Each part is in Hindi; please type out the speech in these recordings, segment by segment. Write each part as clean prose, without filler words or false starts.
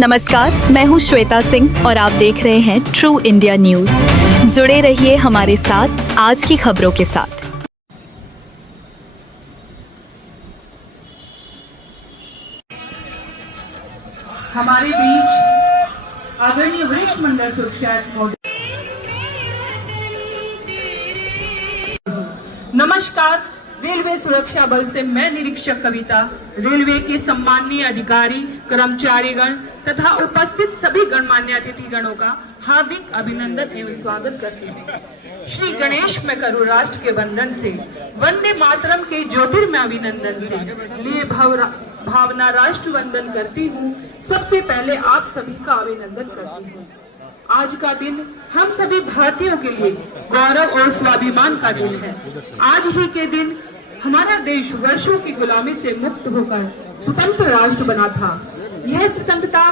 नमस्कार, मैं हूं श्वेता सिंह और आप देख रहे हैं ट्रू इंडिया न्यूज। जुड़े रहिए हमारे साथ आज की खबरों के साथ। हमारे बीच आदरणीय वरिष्ठ मंडल सुरक्षा नमस्कार। रेलवे सुरक्षा बल से मैं निरीक्षक कविता रेलवे के सम्माननीय अधिकारी, कर्मचारीगण तथा उपस्थित सभी गणमान्य अतिथिगणों का हार्दिक अभिनंदन एवं स्वागत करती हूँ। श्री गणेश मैं करूँ राष्ट्र के वंदन से, वंदे मातरम के ज्योतिर्मय अभिनंदन से लिए भावना राष्ट्र वंदन करती हूँ। सबसे पहले आप सभी का अभिनंदन करती हूँ। आज का दिन हम सभी भारतीयों के लिए गौरव और स्वाभिमान का दिन है। आज ही के दिन हमारा देश वर्षों की गुलामी से मुक्त होकर स्वतंत्र राष्ट्र बना था। यह स्वतंत्रता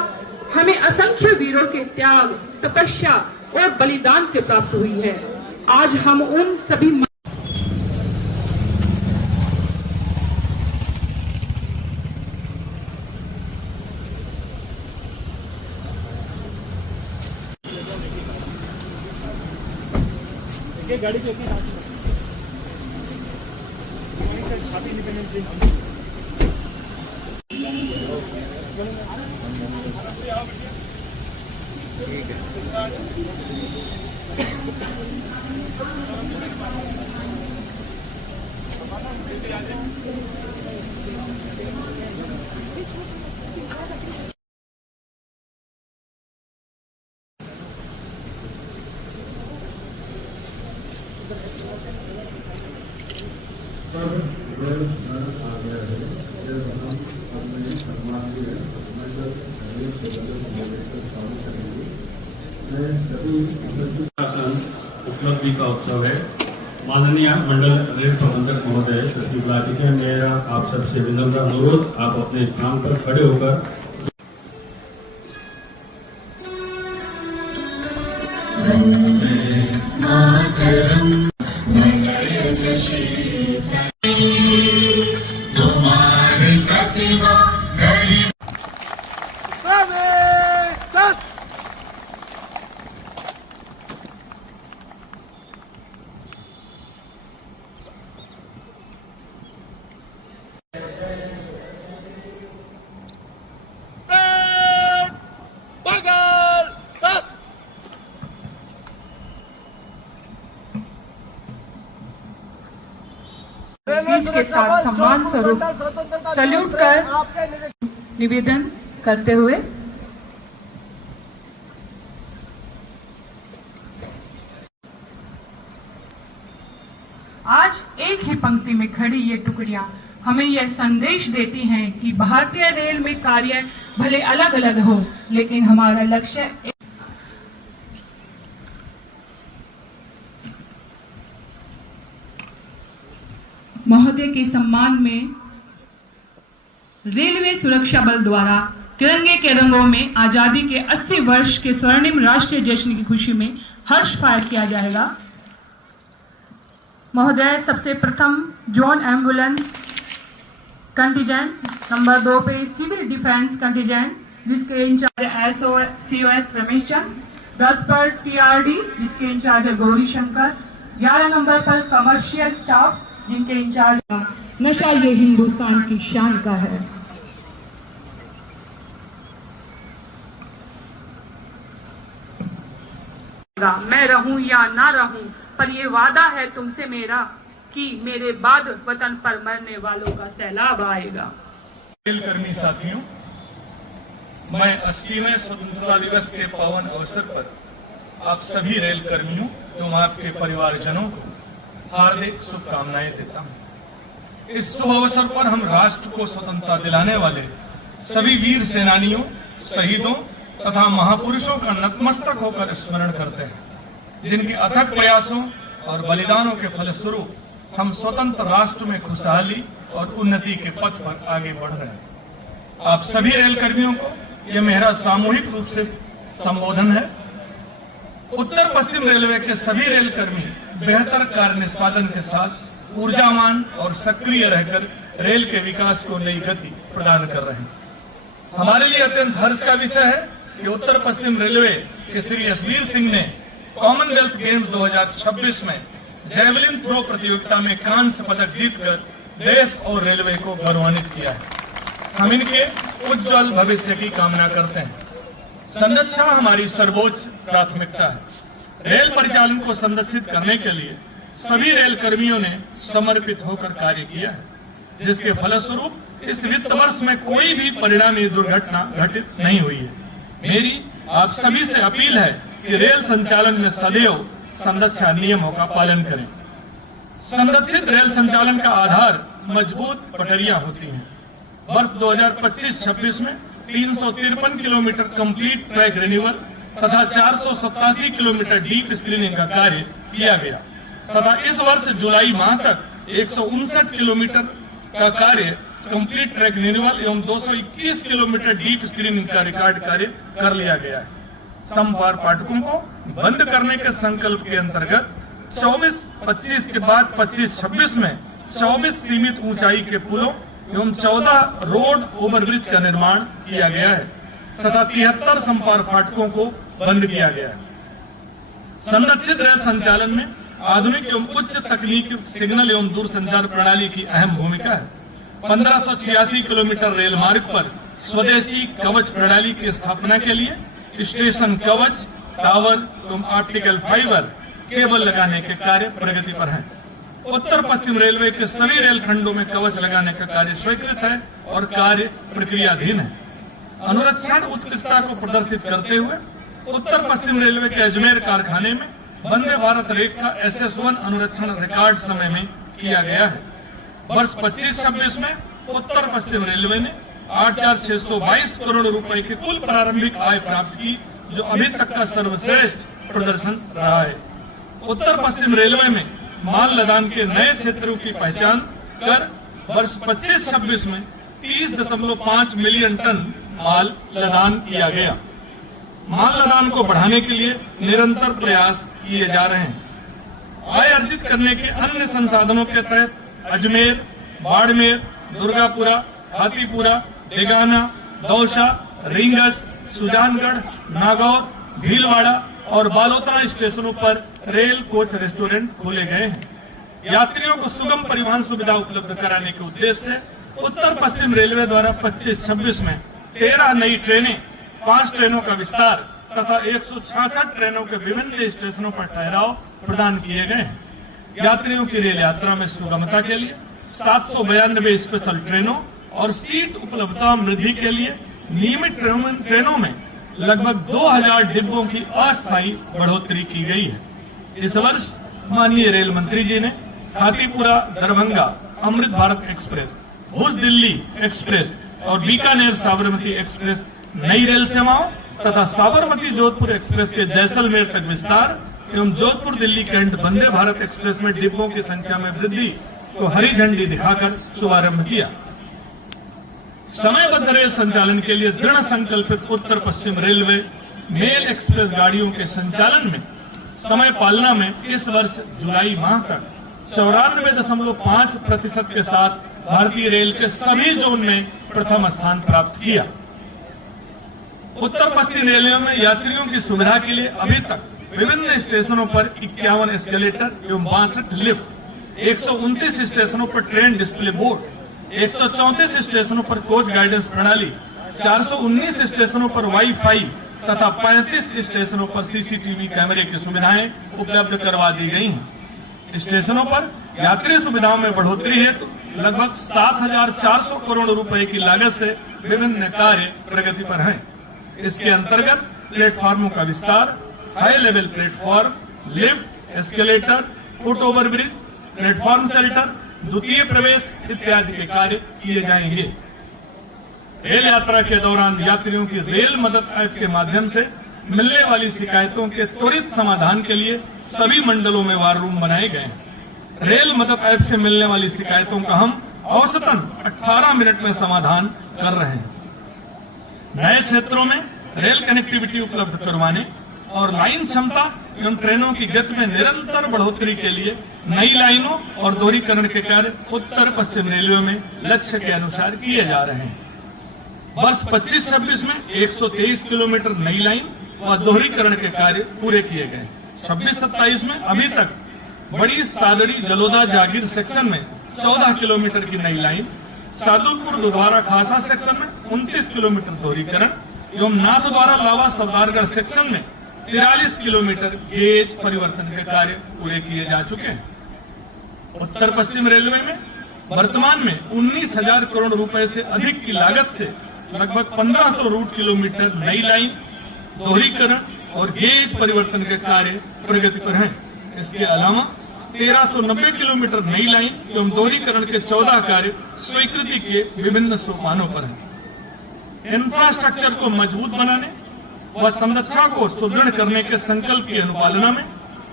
हमें असंख्य वीरों के त्याग, तपस्या और बलिदान से प्राप्त हुई है। आज हम उन सभी गाड़ी जो हैप्पी इंडिपेंडेंस डे। उपलब्धि का उत्सव है। माननीय मंडल रेल प्रबंधक महोदय श्री गुलाटी के मेरा आप सबसे विनम्र अनुरोध, आप अपने स्थान पर खड़े होकर के साथ सम्मान स्वरूप सल्यूट कर निवेदन करते हुए आज एक ही पंक्ति में खड़ी ये टुकड़ियां हमें यह संदेश देती हैं कि भारतीय रेल में कार्य भले अलग अलग हो, लेकिन हमारा लक्ष्य महोदय के सम्मान में रेलवे सुरक्षा बल द्वारा तिरंगे के रंगों में आजादी के 80 वर्ष के स्वर्णिम राष्ट्रीय जश्न की खुशी में हर्ष फायर किया जाएगा। महोदय, सबसे प्रथम जोन एम्बुलेंस कंटिजेंट नंबर 2 पे सिविल डिफेंस कंटिजेंट जिसके इंचार्ज COS रमेश चंद, 10 पर TRD जिसके इंचार्ज गौरी शंकर, 11 नंबर पर कमर्शियल स्टाफ जिनके इंचार्ज नशा ये हिंदुस्तान की शान का है। मैं रहूं या ना रहूं, पर ये वादा है तुमसे मेरा कि मेरे बाद वतन पर मरने वालों का सैलाब आएगा। रेल कर्मी साथियों, मैं 80वें स्वतंत्रता दिवस के पावन अवसर पर आप सभी रेल कर्मियों एवं आपके परिवारजनों को हार्दिक शुभकामनाएं देता हूं। इस शुभ अवसर पर हम राष्ट्र को स्वतंत्रता दिलाने वाले सभी वीर सेनानियों, शहीदों तथा महापुरुषों का नतमस्तक होकर स्मरण करते हैं, जिनके अथक प्रयासों और बलिदानों के फलस्वरूप हम स्वतंत्र राष्ट्र में खुशहाली और उन्नति के पथ पर आगे बढ़ रहे हैं। आप सभी रेल कर्मियों को यह मेरा सामूहिक रूप से संबोधन है। उत्तर पश्चिम रेलवे के सभी रेल कर्मी बेहतर कार्य निष्पादन के साथ ऊर्जावान और सक्रिय रहकर रेल के विकास को नई गति प्रदान कर रहे हैं। हमारे लिए अत्यंत हर्ष का विषय है कि उत्तर पश्चिम रेलवे के श्री यशवीर सिंह ने कॉमनवेल्थ गेम्स 2026 में जैवलिन थ्रो प्रतियोगिता में कांस्य पदक जीतकर देश और रेलवे को गौरवान्वित किया है। हम इनके उज्जवल भविष्य की कामना करते हैं। संरक्षा हमारी सर्वोच्च प्राथमिकता है। रेल परिचालन को संरक्षित करने के लिए सभी रेल कर्मियों ने समर्पित होकर कार्य किया है, जिसके फलस्वरूप इस वित्त वर्ष में कोई भी परिणामी दुर्घटना घटित नहीं हुई है। मेरी आप सभी से अपील है कि रेल संचालन में सदैव संरक्षा नियमों का पालन करें। संरक्षित रेल संचालन का आधार मजबूत पटरियां होती हैं। वर्ष 2025-26 में 353 किलोमीटर कंप्लीट ट्रैक रिन्यूअल तथा 487 किलोमीटर डीप स्क्रीनिंग का कार्य किया गया तथा इस वर्ष जुलाई माह तक 159 किलोमीटर का कार्य कंप्लीट ट्रैक रिन्यूअल एवं 221 किलोमीटर डीप स्क्रीनिंग का रिकॉर्ड कार्य कर लिया गया है। समपार फाटकों को बंद करने के संकल्प के अंतर्गत 24-25 के बाद 25-26 में 24 सीमित ऊंचाई के पुलों एवं 14 रोड ओवरब्रिज का निर्माण किया गया है तथा 73 समपार फाटकों को बंद किया गया है। संरक्षित रेल संचालन में आधुनिक एवं उच्च तकनीकी सिग्नल एवं दूरसंचार प्रणाली की अहम भूमिका है। 1586 किलोमीटर रेल मार्ग पर स्वदेशी कवच प्रणाली की स्थापना के लिए स्टेशन कवच, टावर एवं ऑप्टिकल फाइबर केबल लगाने के कार्य प्रगति पर है। उत्तर पश्चिम रेलवे के सभी रेल खंडों में कवच लगाने का कार्य स्वीकृत है और कार्य प्रक्रियाधीन है। अनुरक्षण उत्कृष्टता को प्रदर्शित करते हुए उत्तर पश्चिम रेलवे के अजमेर कारखाने में वंदे भारत रेल का SS1 अनुरक्षण रिकॉर्ड समय में किया गया है। वर्ष 25-26 में उत्तर पश्चिम रेलवे ने 8,622 करोड़ रुपए की कुल प्रारंभिक आय प्राप्त की, जो अभी तक का सर्वश्रेष्ठ प्रदर्शन रहा है। उत्तर पश्चिम रेलवे में माल लदान के नए क्षेत्रों की पहचान कर वर्ष 25-26 में 30.5 मिलियन टन माल लदान किया गया। माल लदान को बढ़ाने के लिए निरंतर प्रयास किए जा रहे हैं। आय अर्जित करने के अन्य संसाधनों के तहत अजमेर, बाड़मेर, दुर्गापुरा, हाथीपुरा, डेगाना, दौसा, रींगस, सुजानगढ़, नागौर, भीलवाड़ा और बालोतरा स्टेशनों पर रेल कोच रेस्टोरेंट खोले गए हैं। यात्रियों को सुगम परिवहन सुविधा उपलब्ध कराने के उद्देश्य से उत्तर पश्चिम रेलवे द्वारा 25-26 में 13 नई ट्रेनें, 5 ट्रेनों का विस्तार तथा 166 ट्रेनों के विभिन्न स्टेशनों पर ठहराव प्रदान किए गए हैं। यात्रियों की रेल यात्रा में सुगमता के लिए 792 स्पेशल ट्रेनों और सीट उपलब्धता वृद्धि के लिए नियमित ट्रेनों में लगभग 2000 डिब्बों की अस्थायी बढ़ोतरी की गई है। इस वर्ष माननीय रेल मंत्री जी ने हाथीपुरा दरभंगा अमृत भारत एक्सप्रेस, भुज दिल्ली एक्सप्रेस और बीकानेर साबरमती एक्सप्रेस नई रेल सेवाओं तथा साबरमती जोधपुर एक्सप्रेस के जैसलमेर तक विस्तार एवं जोधपुर दिल्ली कैंट वंदे भारत एक्सप्रेस में डिब्बों की संख्या में वृद्धि को हरी झंडी दिखाकर शुभारंभ किया। समयबद्ध रेल संचालन के लिए दृढ़ संकल्पित उत्तर पश्चिम रेलवे मेल एक्सप्रेस गाड़ियों के संचालन में समय पालना में इस वर्ष जुलाई माह तक 94.5% के साथ भारतीय रेल के सभी जोन में प्रथम स्थान प्राप्त किया। उत्तर पश्चिम रेलवे में यात्रियों की सुविधा के लिए अभी तक विभिन्न स्टेशनों पर 51 एस्केलेटर एवं 62 लिफ्ट, 129 स्टेशनों पर ट्रेन डिस्प्ले बोर्ड, 134 स्टेशनों पर कोच गाइडेंस प्रणाली, 419 स्टेशनों पर वाईफाई तथा 35 स्टेशनों पर CCTV कैमरे की सुविधाएं उपलब्ध करवा दी गई हैं। स्टेशनों पर यात्री सुविधाओं में बढ़ोतरी हेतु लगभग 7,400 करोड़ रुपए की लागत से विभिन्न कार्य प्रगति पर हैं। इसके अंतर्गत प्लेटफार्मों का विस्तार, high level platform, lift, escalator, foot over bridge, platform shelter, द्वितीय प्रवेश इत्यादि के कार्य किए जाएंगे। रेल यात्रा के दौरान यात्रियों की रेल मदद ऐप के माध्यम से मिलने वाली शिकायतों के त्वरित समाधान के लिए सभी मंडलों में वार रूम बनाए गए हैं। रेल मदद ऐप से मिलने वाली शिकायतों का हम औसतन 18 मिनट में समाधान कर रहे हैं। नए क्षेत्रों में रेल कनेक्टिविटी उपलब्ध करवाने और लाइन क्षमता एवं ट्रेनों की गति में निरंतर बढ़ोतरी के लिए नई लाइनों और दोहरीकरण के कार्य उत्तर पश्चिम रेलवे में लक्ष्य के अनुसार किए जा रहे हैं। वर्ष 25-26 में 123 किलोमीटर नई लाइन व दोहरीकरण के कार्य पूरे किए गए। 26-27 में अभी तक बड़ी सादड़ी जलोदा जागीर सेक्शन में 14 किलोमीटर की नई लाइन, सादुलपुर दोबारा खासा सेक्शन में 29 किलोमीटर दोहरीकरण एवं नाथ द्वारा लावा सरदारगढ़ सेक्शन में 43 किलोमीटर गेज परिवर्तन के कार्य पूरे किए जा चुके हैं। उत्तर पश्चिम रेलवे में वर्तमान में 19,000 करोड़ रुपए से अधिक की लागत से लगभग 1500 रूट किलोमीटर नई लाइन, दोहरीकरण और गेज परिवर्तन के कार्य प्रगति पर हैं। इसके अलावा 1390 किलोमीटर नई लाइन एवं दोहरीकरण के 14 कार्य स्वीकृति के विभिन्न सोपानों पर हैं। इंफ्रास्ट्रक्चर को मजबूत बनाने व संरक्षा को सुदृढ़ करने के संकल्प की अनुपालना में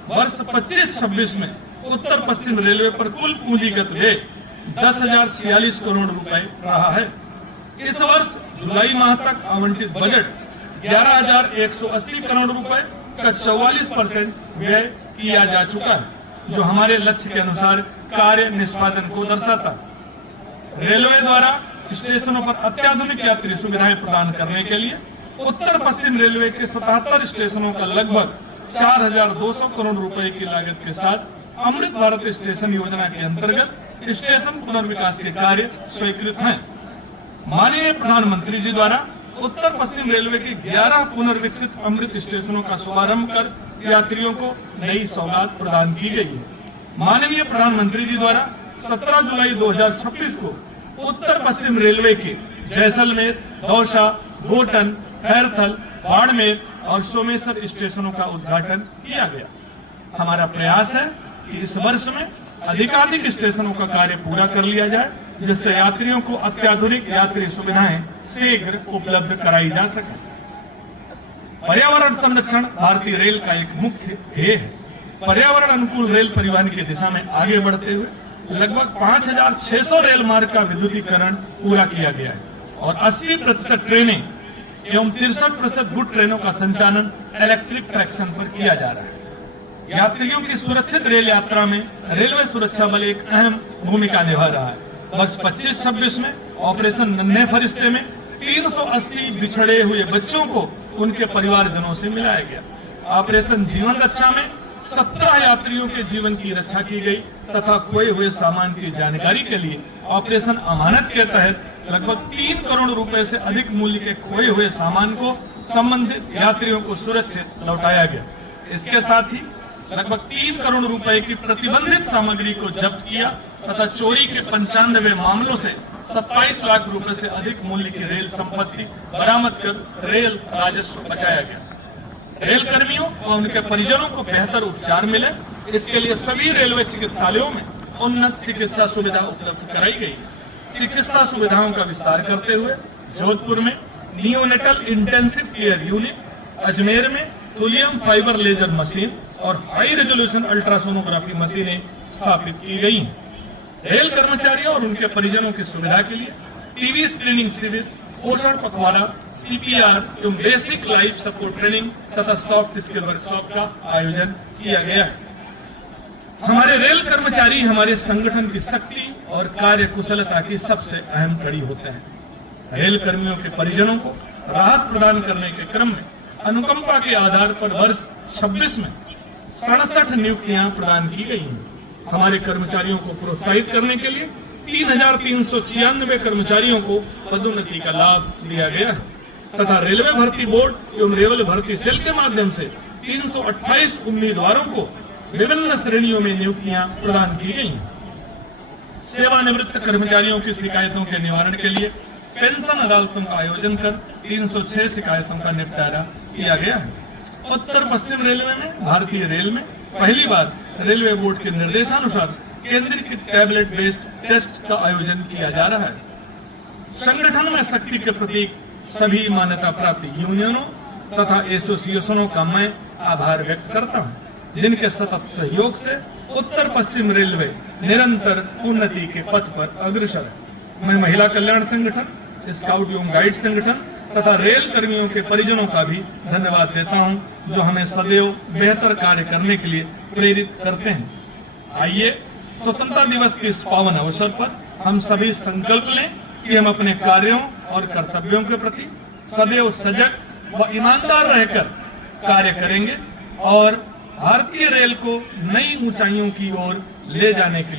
वर्ष 25-26 में उत्तर पश्चिम रेलवे पर कुल पूंजीगत व्यय 10,046 करोड़ रुपए रहा है। इस वर्ष जुलाई माह तक आवंटित बजट 11,180 करोड़ रुपए का 44% व्यय किया जा चुका है, जो हमारे लक्ष्य के अनुसार कार्य निष्पादन को दर्शाता है। रेलवे द्वारा स्टेशनों पर अत्याधुनिक यात्री सुविधाएं प्रदान करने के लिए उत्तर पश्चिम रेलवे के 77 स्टेशनों का लगभग 4,200 करोड़ रुपए की लागत के साथ अमृत भारत स्टेशन योजना के अंतर्गत स्टेशन पुनर्विकास के कार्य स्वीकृत हैं। माननीय प्रधानमंत्री जी द्वारा उत्तर पश्चिम रेलवे के 11 पुनर्विकसित अमृत स्टेशनों का शुभारंभ कर यात्रियों को नई सौगात प्रदान की गई है। माननीय प्रधानमंत्री जी द्वारा 17 जुलाई 2026 को उत्तर पश्चिम रेलवे के जैसलमेर, दौसा, गोटन, खैरथल, बाड़मेर और सोमेश्वर स्टेशनों का उद्घाटन किया गया। हमारा प्रयास है कि इस वर्ष में अधिकाधिक स्टेशनों का कार्य पूरा कर लिया जाए, जिससे यात्रियों को अत्याधुनिक यात्री सुविधाएं शीघ्र उपलब्ध कराई जा सके। पर्यावरण संरक्षण भारतीय रेल का एक मुख्य ध्येय है। पर्यावरण अनुकूल रेल परिवहन की दिशा में आगे बढ़ते हुए लगभग 5,600 रेल मार्ग का विद्युतीकरण पूरा किया गया है और 80% ट्रेनें एवं 63% गुड ट्रेनों का संचालन इलेक्ट्रिक ट्रैक्शन पर किया जा रहा है। यात्रियों की सुरक्षित रेल यात्रा में रेलवे सुरक्षा बल एक अहम भूमिका निभा रहा है। वर्ष 25-26 में ऑपरेशन नन्हे फरिश्ते में 380 बिछड़े हुए बच्चों को उनके परिवारजनों से मिलाया गया। ऑपरेशन जीवन रक्षा में 17 यात्रियों के जीवन की रक्षा की गई तथा खोए हुए सामान की जानकारी के लिए ऑपरेशन अमानत के तहत लगभग 3 करोड़ रुपए से अधिक मूल्य के खोए हुए सामान को संबंधित यात्रियों को सुरक्षित लौटाया गया। इसके साथ ही लगभग 3 करोड़ रुपए की प्रतिबंधित सामग्री को जब्त किया तथा चोरी के 95 मामलों से 27 लाख रुपए से अधिक मूल्य की रेल संपत्ति बरामद कर रेल राजस्व बचाया गया। रेल कर्मियों और उनके परिजनों को बेहतर उपचार मिले, इसके लिए सभी रेलवे चिकित्सालयों में उन्नत चिकित्सा सुविधा उपलब्ध कराई गई। चिकित्सा सुविधाओं का विस्तार करते हुए जोधपुर में neonatal intensive care unit, Ajmer में थुलियम फाइबर लेजर मशीन और हाई रेजोल्यूशन अल्ट्रासोनोग्राफी मशीनें स्थापित की गई हैं। रेल कर्मचारियों और उनके परिजनों की सुविधा के लिए टीबी स्क्रीनिंग शिविर, पोषण पखवाड़ा, सीपीआर एवं बेसिक लाइफ सपोर्ट ट्रेनिंग तथा सॉफ्ट स्किल वर्कशॉप का आयोजन किया गया है। हमारे रेल कर्मचारी हमारे संगठन की शक्ति और कार्य कुशलता की सबसे अहम कड़ी होते हैं। रेल कर्मियों के परिजनों को राहत प्रदान करने के क्रम में अनुकंपा के आधार पर वर्ष 26 में 67 नियुक्तियां प्रदान की गई हैं। हमारे कर्मचारियों को प्रोत्साहित करने के लिए 3,396 कर्मचारियों को पदोन्नति का लाभ दिया गया है तथा रेलवे भर्ती बोर्ड एवं रेलवे भर्ती सेल के माध्यम से 328 उम्मीदवारों को विभिन्न श्रेणियों में नियुक्तियां प्रदान की गई हैं। सेवानिवृत्त कर्मचारियों की शिकायतों के निवारण के लिए पेंशन अदालतों का आयोजन कर 306 शिकायतों का निपटारा किया गया है। उत्तर पश्चिम रेलवे में भारतीय रेल में पहली बार रेलवे बोर्ड के निर्देशानुसार केंद्रीकृत टैबलेट बेस्ड टेस्ट का आयोजन किया जा रहा है। संगठन में शक्ति के प्रतीक सभी मान्यता प्राप्त यूनियनों तथा एसोसिएशनों का मैं आभार व्यक्त करता हूं, जिनके सतत सहयोग से उत्तर पश्चिम रेलवे निरंतर उन्नति के पथ पर अग्रसर है। मैं महिला कल्याण संगठन, स्काउट एवं गाइड संगठन तथा रेल कर्मियों के परिजनों का भी धन्यवाद देता हूं, जो हमें सदैव बेहतर कार्य करने के लिए प्रेरित करते हैं। आइए स्वतंत्रता दिवस के इस पावन अवसर पर हम सभी संकल्प लें कि हम अपने कार्यों और कर्तव्यों के प्रति सदैव सजग व ईमानदार रहकर कार्य करेंगे और भारतीय रेल को नई ऊंचाइयों की ओर ले जाने के